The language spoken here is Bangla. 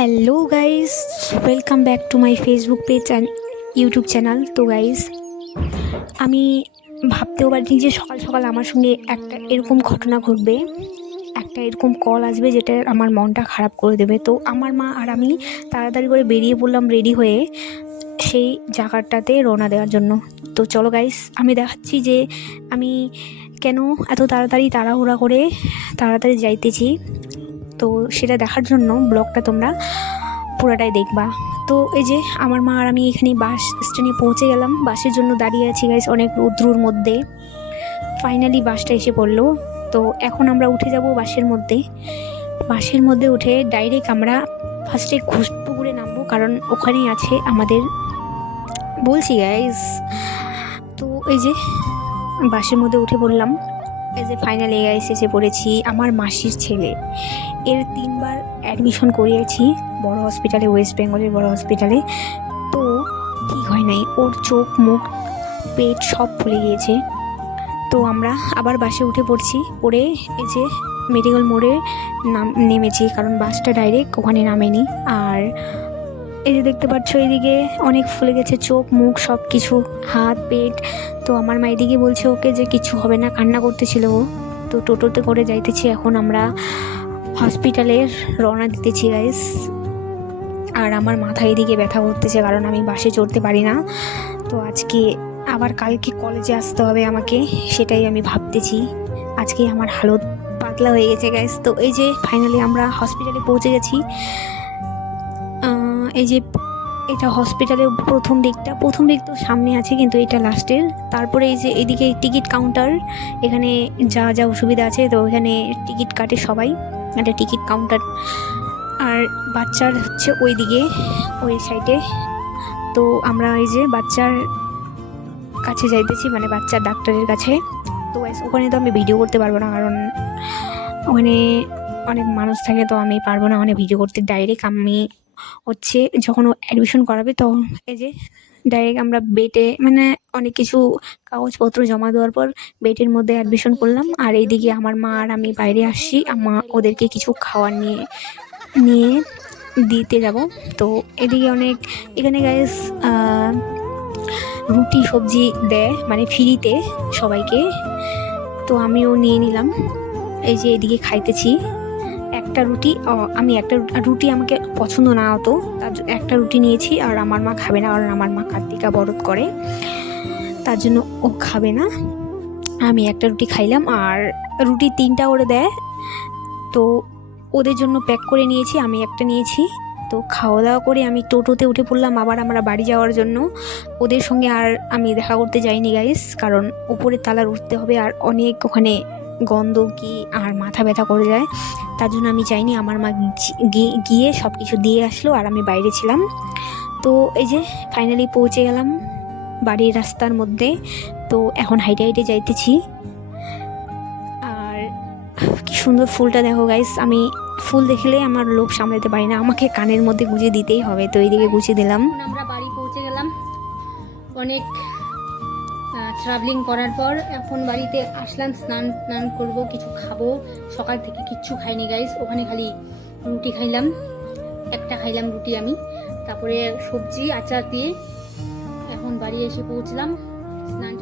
Hello guys, welcome back to my Facebook page and YouTube channel. তো গাইস, আমি ভাবতেও পারিনি যে সকাল সকাল আমার সঙ্গে একটা এরকম ঘটনা ঘটবে, একটা এরকম কল আসবে যেটা আমার মনটা খারাপ করে দেবে। তো আমার মা আর আমি তাড়াতাড়ি করে বেরিয়ে পড়লাম রেডি হয়ে সেই জায়গাটাতে রওনা দেওয়ার জন্য। তো চলো গাইস, আমি দেখাচ্ছি যে আমি কেন এত তাড়াহুড়া করে তাড়াতাড়ি যাইতেছি। তো সেটা দেখার জন্য ব্লগটা তোমরা পুরোটাই দেখবা। তো এই যে আমার মা আর আমি এখানে বাস স্ট্যান্ডে পৌঁছে গেলাম, বাসের জন্য দাঁড়িয়ে আছি গাইস অনেক রৌদ্রুর মধ্যে। ফাইনালি বাসটা এসে পড়লো। তো এখন আমরা উঠে যাব বাসের মধ্যে উঠে ডাইরেক্ট আমরা ফার্স্টে ঘোষপুকুরে নামবো, কারণ ওখানেই আছে আমাদের, বলছি গাইস। তো এই যে বাসের মধ্যে উঠে পড়লাম। এই যে ফাইনালি গাইস এসে পড়েছি আমার মাসির ছেলে। এর 3বার অ্যাডমিশন করিয়েছি বড় হসপিটালে, ওয়েস্ট বেঙ্গলের বড় হসপিটালে। তো ঠিক হয় নাই, ওর চোখ মুখ পেট সব ফুলে গিয়েছে। তো আমরা আবার বাসে উঠে পড়ে এই যে মেডিকেল মোড়ে নেমেছি, কারণ বাসটা ডাইরেক্ট ওখানে নামেনি। আর এই যে দেখতে পাচ্ছ এদিকে অনেক ফুলে গেছে চোখ মুখ সব কিছু, হাত পেট। তো আমার মা এদিকে বলছে ওকে যে কিছু হবে না, কান্না করতেছিল ও। তো টোটোতে করে যাইতেছি এখন আমরা হসপিটালের, রওনা দিতেছি গাইস। আর আমার মাথা এদিকে ব্যথা করতেছে, কারণ আমি বাসে চড়তে পারি না। তো আজকে আবার কালকে কলেজে আসতে হবে আমাকে, সেটাই আমি ভাবতেছি। আজকে আমার হালত পাতলা হয়ে গেছে গাইস। তো এই যে ফাইনালি আমরা হসপিটালে পৌঁছে গেছি। এই যে এটা হসপিটালের প্রথম দিক তো সামনে আছে, কিন্তু এটা লাস্টের। তারপরে এই যে এদিকে টিকিট কাউন্টার, এখানে যা যা অসুবিধা আছে তো এখানে টিকিট কাটে সবাই, একটা টিকিট কাউন্টার। আর বাচ্চার হচ্ছে ওই দিকে ওই সাইডে। তো আমরা এই যে বাচ্চার কাছে যাইতেছি, মানে বাচ্চার ডাক্তারের কাছে। তো ওখানে তো আমি ভিডিও করতে পারবো না, কারণ ওখানে অনেক মানুষ থাকে, তো আমি পারবো না ওখানে ভিডিও করতে। ডাইরেক্ট আমি হচ্ছে যখন ও অ্যাডমিশন করাবে তো এই যে ডাইরেক্ট আমরা বেডে, মানে অনেক কিছু কাগজপত্র জমা দেওয়ার পর বেডের মধ্যে অ্যাডমিশন করলাম। আর এইদিকে আমার মা আর আমি বাইরে আসছি, ওদেরকে কিছু খাওয়ার নিয়ে দিতে যাব। তো এদিকে এখানে গাইস রুটি সবজি দেয়, মানে ফ্রিতে সবাইকে। তো আমিও নিয়ে নিলাম, এই যে এদিকে খাইতেছি একটা রুটি। আমি একটা রুটি আমাকে পছন্দ না হতো, তার একটা রুটি নিয়েছি। আর আমার মা খাবে না, কারণ আমার মা কার্তিকা বরত করে, তার জন্য ও খাবে না। আমি একটা রুটি খাইলাম, আর রুটি 3টা করে দেয়। তো ওদের জন্য প্যাক করে নিয়েছি, আমি একটা নিয়েছি। তো খাওয়া দাওয়া করে আমি টোটোতে উঠে পড়লাম আবার আমরা বাড়ি যাওয়ার জন্য। ওদের সঙ্গে আর আমি দেখা করতে যাইনি গাইস, কারণ উপরের তালার উঠতে হবে, আর অনেক ওখানে গন্ধ কি আর মাথা ব্যথা করে যায়, তার জন্য আমি চাইনি। আমার মা গিয়ে সব কিছু দিয়ে আসলো, আর আমি বাইরে ছিলাম। তো এই যে ফাইনালি পৌঁছে গেলাম বাড়ির রাস্তার মধ্যে। তো এখন হাইটে হাইটে যাইতেছি। আর কি সুন্দর ফুলটা দেখো গাইস, আমি ফুল দেখলে আমার লোভ সামলাতে পারি না, আমাকে কানের মধ্যে গুঁজে দিতেই হবে। তো এইদিকে গুছিয়ে দিলাম। আমরা বাড়ি পৌঁছে গেলাম অনেক ট্রাভেলিং করার পর। এখন বাড়িতে আসলাম, স্নান করব, কিছু খাবো। সকাল থেকে কিচ্ছু খাইনি গাইস, ওখানে খালি রুটি খাইলাম, একটা খাইলাম রুটি আমি, তারপরে সবজি আচার দিয়ে। এখন বাড়ি এসে পৌঁছলাম, স্নান